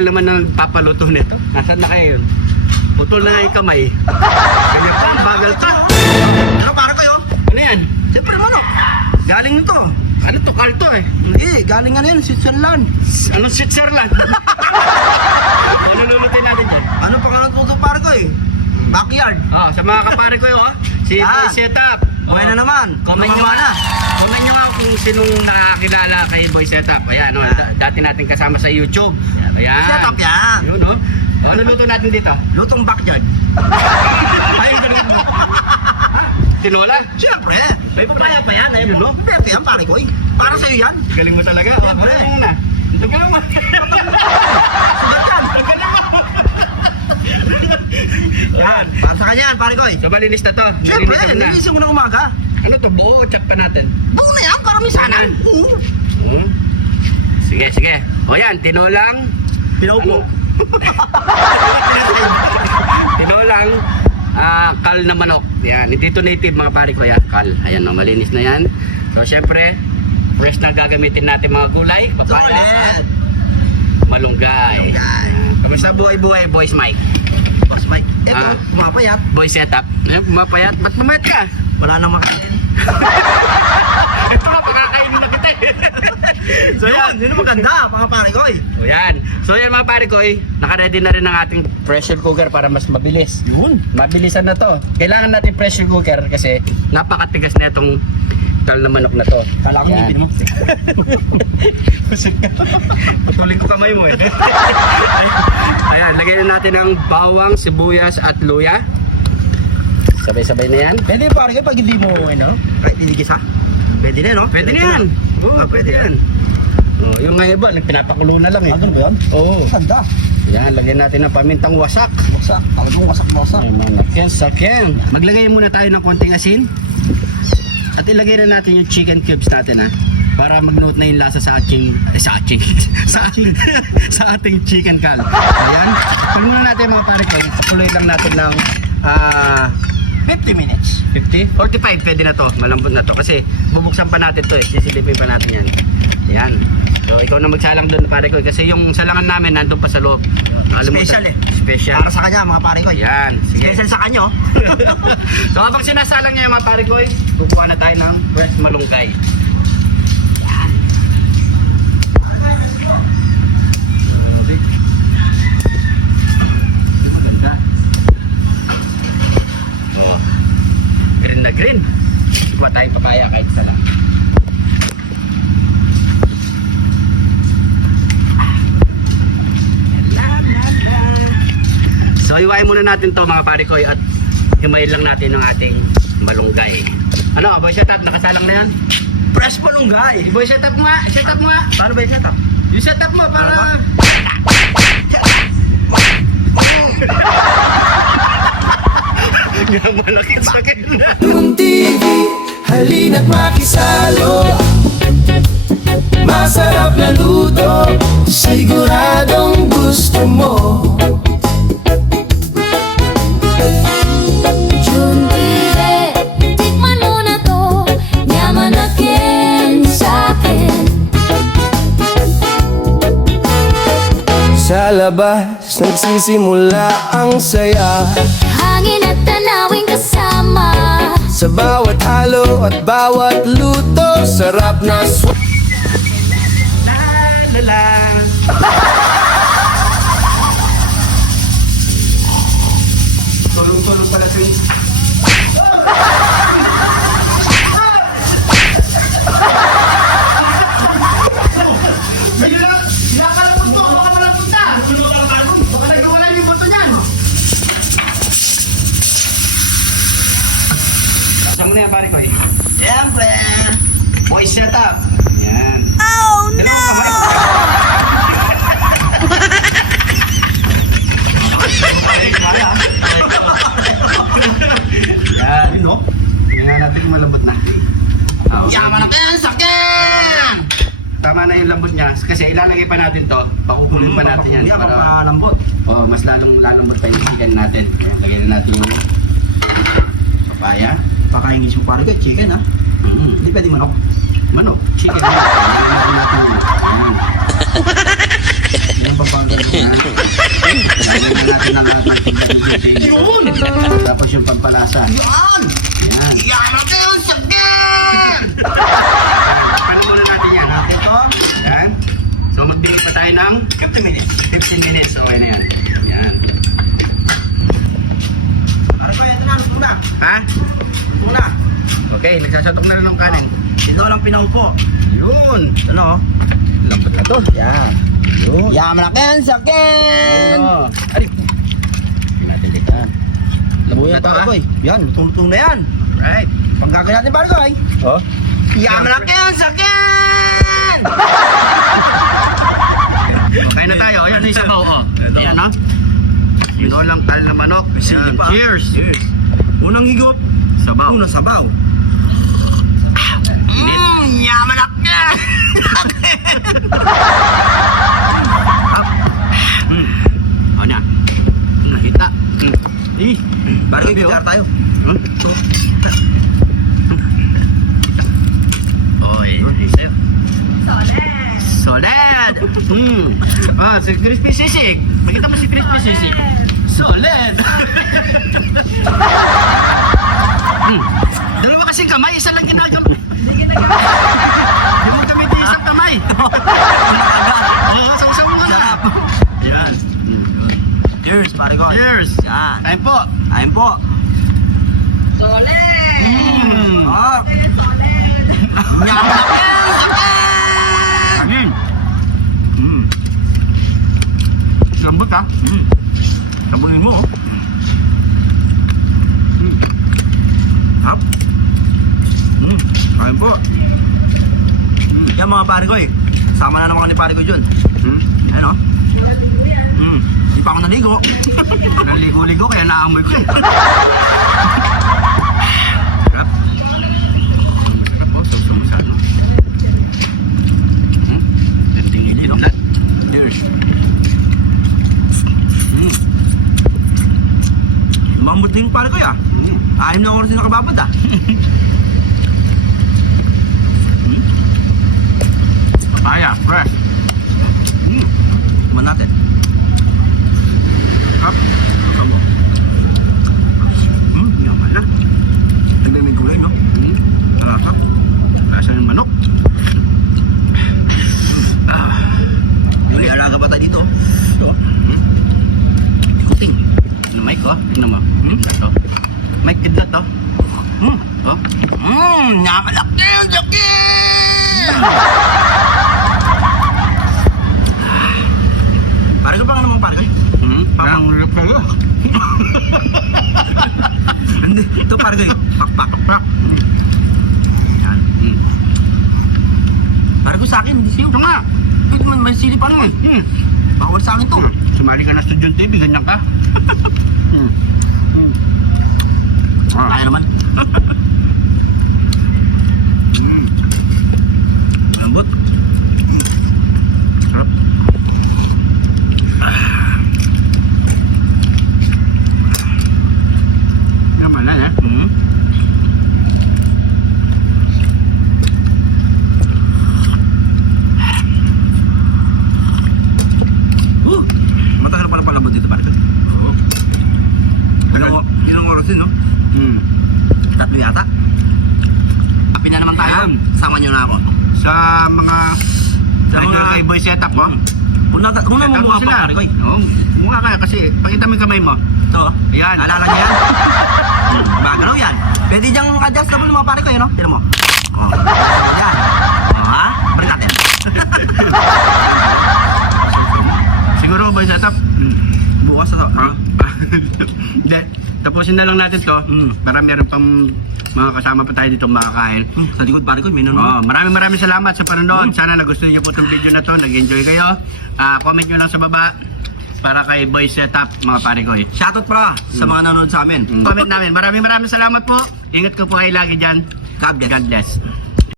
tagal naman nang papaluto nito. Nasaan na kayo yun? Putol na nga yung kamay. Ganyan pa, bagal ka. Ano para kayo? Ano yan? Siyempre manok. Galing nito. Ano to? Kalto eh. Hindi, galing ano yun, Switzerland. Anong Switzerland? Ano lulutin natin yan? Ano pa ka nagtuto para ko eh? Backyard. Sa mga kapare ko yun, si Boy Setup. Buhay na naman. Comment nyo na. Comment nyo nga kung sinong nakakilala kay Boy Setup. Ayan, no? Dati natin kasama sa YouTube. Ayan. Setup yan. Yun, no? Ano luto natin dito? Lutong backyard. Ayun, ganun. Tinola? Siyempre. May papaya pa yan, ayun, no? Pwede yan pare ko eh. Para sa'yo yan. Galing mo talaga. Siyempre. Na. Tagal mo. Yan. Para sa kanya yan pare ko eh. So, malinis na to. Siyempre, Nalinisan mo na. nilisin mo na umaga. Ano to? Buo o chop pa natin? Buo na yan, para misanan. Oo. Sige, sige. O yan, tinolang. Pinaupo. Tinolang kal na manok. Yan, hindi to native mga pare ko. Yan, kal. Ayan, no, malinis na yan. So, syempre, fresh na gagamitin natin mga kulay. Papaya, Solid. malunggay. Kamusta buhay-buhay, Boys Mike? Boss Mike. Eto, pumapayat. Boy Setup. Ayan, pumapayat. Ba't pumayat ka? Wala nang makain. Ito na, pagkakainin na kita eh. So, yan. Yun ang maganda, mga pare ko eh. So yan. So yan mga pare ko, naka-ready na rin ang ating pressure cooker para mas mabilis. Yun. Mabilisan na to. Kailangan natin pressure cooker kasi napakatigas na itong tal na manok na to. Kala ko Yan. ngipin mo. Putulin ko kamay mo eh. Ayan, lagyan na natin ang bawang, sibuyas at luya. Sabay-sabay na yan. Pwede pare ko pag hindi mo, ano? Kahit tinigis ha? Pwede na, no? Pwede na yan. Oo, pwede yan. Oh, yung nga iba, pinapakulo na lang eh. Ano ba yan? Oo. Ganda. Yan, lagyan natin ng pamintang wasak. Wasak. Talagang wasak-wasak. Ay, manakyan. Maglagay muna tayo ng konting asin. At ilagay na natin yung chicken cubes natin ha. Para mag-note na yung lasa sa ating sa ating chicken cal. Ayan. Pag muna natin mga pare ko, pakuloy lang natin ng 50 minutes. 50? 45 pwede na to. Malambot na to. Kasi bubuksan pa natin to eh. Sisilipin pa natin yan. Ayan. So ikaw na magsalang doon pare ko. Kasi yung salangan namin nandun pa sa loob. Special eh. Special. Para sa kanya mga pare ko. Ayan. Sige. Special sa kanya. So habang sinasalang niya yung mga pare ko, kukuha na tayo ng fresh malunggay. Yan. Ganda. Oh. Green na green. Kuha tayong papaya kahit isa lang. So iwain muna natin to mga pare ko at himayin lang natin ng ating malunggay. Ano, boy setup, nakasalang na yan? Fresh malunggay. Boy setup mo nga, setup mo nga. Paano ba yung setup? Yung setup mo para... Yung malakit sa akin na. TV, halina't makisalo. Masarap na luto, siguradong gusto mo. June TV, tikman mo na to, yaman na kin sa'kin. Sa labas, nagsisimula ang saya. Hangin at tanawing kasama. Sa bawat halo at bawat luto, sarap na La. Tulong-tulong pala sa Saan mo na yan pare ko eh? Siyempre. Boy setup. Yan. Oh no! Yan. No? Tingnan natin kung malambot na. Oh. Yaman natin, sakin! Tama na yung lambot niya kasi ilalagay pa natin to. Pakukulin pa natin yan para Papalambot. mas lalambot pa yung chicken natin. Lagyan na natin yung papaya. Pakaingis yung pare ko, chicken ha? Hindi pwede manok. Manok, chicken. Lagyan natin yung Kailangan natin ang lahat ng pagkakas. Tapos yung pagpalasa. Yan! Yan natin yung sakit! Paano muna natin yan? Ito. Yan. So magbigay pa tayo ng 15 minutes. 15 minutes. Okay na yan. Yan. Ano ba yan? Ano muna? Ha? Muna. Okay, nagsasatok na rin ng kanin. Ito lang pinaupo. Yun! Ano? Lambot na to. Yan. Yun. Yaman na kayo, sakit! Oh. Ari. Tingnan natin dito. Lambot na to ha. Yan, tungtong na yan. Right. Panggagawin natin Bargoy. Oh. Yaman na kayo, sakit! Okay na tayo. Ayan yung sabaw. Oh. Ayan no? Sinolang tal na manok. Sige pa. Cheers! Cheers! Unang higop. Sabaw. Unang sabaw. Yaman na kayo! O na. Nakita. Eh. Bargoy, bigar tayo. Oy, isip. Solid! Ah, si Crispy Sisig. Makita mo si Crispy Sisig. Solid! Dalawa kasing kamay, isa lang ginagawa. Hindi mo gamitin isang kamay. Oo, sang-sang mo na. Yan. Cheers, Bargoy. Cheers! Yan. Time po. Ayun po. Mm. Ah. Yaman na kayo, sakit! Lambot ha? Sabunin mo oh. Hap. Ayun po. Yan mga Bargoy. Sama na naman ni Bargoy dyan. Ayun o. Hindi pa ako naligo. Naligo-ligo kaya naamoy ko. Sarap. Sarap po. Sumusad no? Tingili no? Cheers. Mamut din Bargoy ah. 6 na oras din nakababad ah. Papaya, fresh. Tuman natin. Sarap. Yaman na. Tignan mo yung gulay no? Sarap. Nasa yung manok. May alaga ba tayo dito? Ikuting. Ano mic ko? Ano mo? Ito. Mic kidlat to. Oh. Nakalak na yung sakit! Bargoy pa nga naman Bargoy. Parang lulap ka nga. Hindi, ito Bargoy. Pak. Yan. Bargoy sa akin, hindi sa'yo. Ito nga. Ito man, may sili pa naman. Bawal sa akin to. Sumali ka na Studio TV, ganyan ka. Kaya naman. Lambot. Sarap. Naman na eh. Matagal pala palabot dito Bargoy. Ilang oras din no? 3 yata. Happy na naman tayo. Yan. Sama nyo na ako. Sa mga mga- kay boy setup mo. Kung Setup mo mamuha sila. pa Bargoy. Oo. Mukha ka kasi pakita mo yung kamay mo. Ito. Yan. Alala niyo yan? Bagalaw yan. Pwede diyang adjustable mga pare ko yun, no? Tinan mo. Oh. Yan. Oh, ha? Balik natin. Siguro boy setup. Bukas na to. Hindi. Tapusin na lang natin to. Para meron pang mga kasama pa tayo dito makakain. Sa likod pare ko, may Oh, nanonood. maraming salamat sa panonood. Sana nagustuhan niyo po itong video na to. Nag-enjoy kayo. Comment nyo lang sa baba para kay Boy Setup, mga pare ko. Shoutout pa sa mga nanonood sa amin. Comment namin. Maraming salamat po. Ingat ko po kayo lagi dyan. God bless. God bless.